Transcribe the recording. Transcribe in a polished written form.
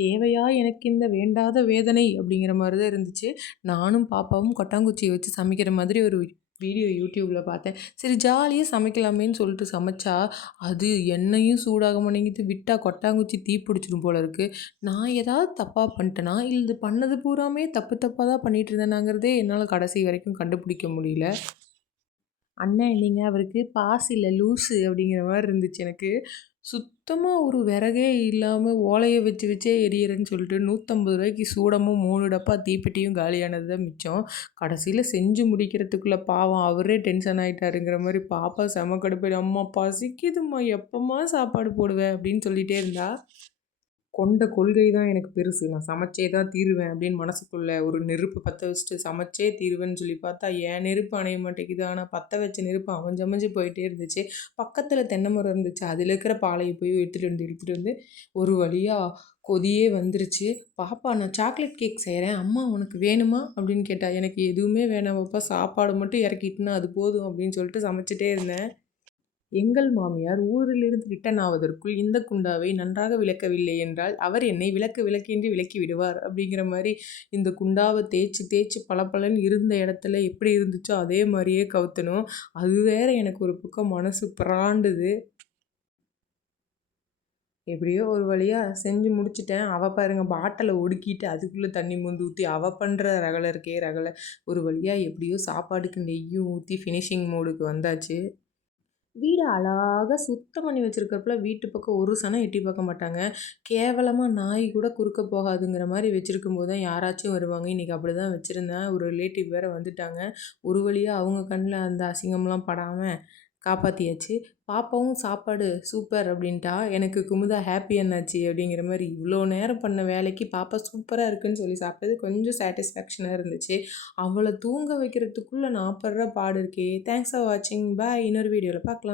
தேவையா எனக்கு இந்த வேண்டாத வேதனை அப்படிங்கிற மாரி தான் இருந்துச்சு. நானும் பாப்பாவும் கொட்டாங்குச்சிய வச்சு சமைக்கிற மாதிரி ஒரு வீடியோ யூடியூப்ல பார்த்தேன். சரி ஜாலியா சமைக்கலாமேன்னு சொல்லிட்டு சமைச்சா, அது எண்ணெயும் சூடாக மாட்டேங்குது. விட்டா கொட்டாங்குச்சி தீ பிடிச்சிரும் போல இருக்கு. நான் ஏதாவது தப்பா பண்ணிட்டேனா? இல்ல இது பண்ணது பூராமே தப்பு தப்பா தான் பண்ணிட்டு இருந்தேனாங்கிறதே என்னால கடைசி வரைக்கும் கண்டுபிடிக்க முடியல. அண்ணன் இல்லைங்க. அவருக்கு பாஸ் இல்ல லூசு அப்படிங்கிற மாரி இருந்துச்சு எனக்கு. சுத்தமா ஒரு விறகே இல்லாம ஓலைய வச்சு வச்சே எரியறேன்னு சொல்லிட்டு ரூ. 150க்கு சூடமும் 3 டப்பா தீப்பெட்டியும் காலியானது தான் மிச்சம். கடைசியில செஞ்சு முடிக்கிறதுக்குள்ள பாவம் அவரே டென்ஷன் ஆயிட்டாருங்கிற மாரி பாப்பா செம கடுப்பாயிடு. "அம்மா பசிக்குதும்மா எப்பம்மா சாப்பாடு போடுவ?" அப்படின்னு சொல்லிட்டே இருந்தா. கொண்ட கொள்கை தான் எனக்கு பெருசு. நான் சமைச்சே தான் தீருவேன் அப்படின்னு மனசுக்குள்ள ஒரு நெருப்பு பத்த வச்சுட்டு சமைச்சே தீருவேன்னு சொல்லி பார்த்தா, என் நெருப்பு அணைய மாட்டேங்குது. ஆனா பத்த வச்ச நெருப்பு அமஞ்சு அமஞ்சு போயிட்டே இருந்துச்சு. பக்கத்துல தென்னை மரம் இருந்துச்சு. அதில இருக்கிற பாலைய போய் எடுத்துட்டு வந்து ஒரு வழியா கொதியே வந்துருச்சு. "பாப்பா நான் சாக்லேட் கேக் செய்றேன். அம்மா உனக்கு வேணுமா?" அப்படின்னு கேட்டா. எனக்கு எதுவுமே வேணாம் பாப்பா. சாப்பாடு மட்டும் இறக்கிட்டனா அது போதும் அப்படின்னு சொல்லிட்டு சமைச்சுட்டே இருந்தேன். எங்கள் மாமியார் ஊரிலிருந்து ரிட்டர்ன் ஆவதற்குள் இந்த குண்டாவை நன்றாக விளக்கவில்லை என்றால், அவர் என்னை விளக்கு விளக்கென்று விளக்கி விடுவார். அப்படிங்கிற மாரி இந்த குண்டாவ தேய்ச்சு தேய்ச்சு பளபளன்னு இருந்த இடத்துல எப்படி இருந்துச்சோ, அதே மாரியே கவுத்தணும். அது வேற எனக்கு ஒரு பக்கம் மனசு பிராண்டுது. எப்படியோ ஒரு வழியா செஞ்சு முடிச்சுட்டேன். அவ பாருங்க பாட்டில ஒடுக்கிட்டு அதுக்குள்ள தண்ணி மொந்து ஊத்தி, அவ பண்ற ரகள இருக்கே ரகள. ஒரு வழியா எப்படியோ சாப்பாடுக்கு நெய்யும் ஊத்தி ஃபினிஷிங் மோடுக்கு வந்தாச்சு. வீட அழகா சுத்தம் பண்ணி வச்சிருக்கிறப்பல வீட்டு பக்கம் ஒரு சனம் எட்டி பார்க்க மாட்டாங்க. கேவலமா நாய் கூட குறுக்க போகாதுங்கிற மாரி வச்சிருக்கும்போது தான் யாராச்சும் வருவாங்க. இன்னைக்கு அப்படிதான் வச்சிருந்தேன். ஒரு ரிலேட்டிவ் வேற வந்துட்டாங்க. ஒரு வழியா அவங்க கண்ல அந்த அசிங்கம்லாம் படாம காப்பாத்தியாச்சு. பாப்பாவும் சாப்பாடு சூப்பர் அப்படின்ட்டா. எனக்கு குமுதா ஹேப்பி என்னாச்சு அப்படிங்கிற மாரி இவ்வளோ நேரம் பண்ண வேலைக்கு பாப்பா சூப்பரா இருக்குன்னு சொல்லி சாப்பிட்டது கொஞ்சம் சாட்டிஸ்ஃபேக்ஷனா இருந்துச்சு. அவள தூங்க வைக்கிறதுக்குள்ள நான் படுற பாடு இருக்கே! தேங்க்ஸ் ஃபார் வாட்சிங். பாய். இன்னொரு வீடியோல பார்க்கலாம்.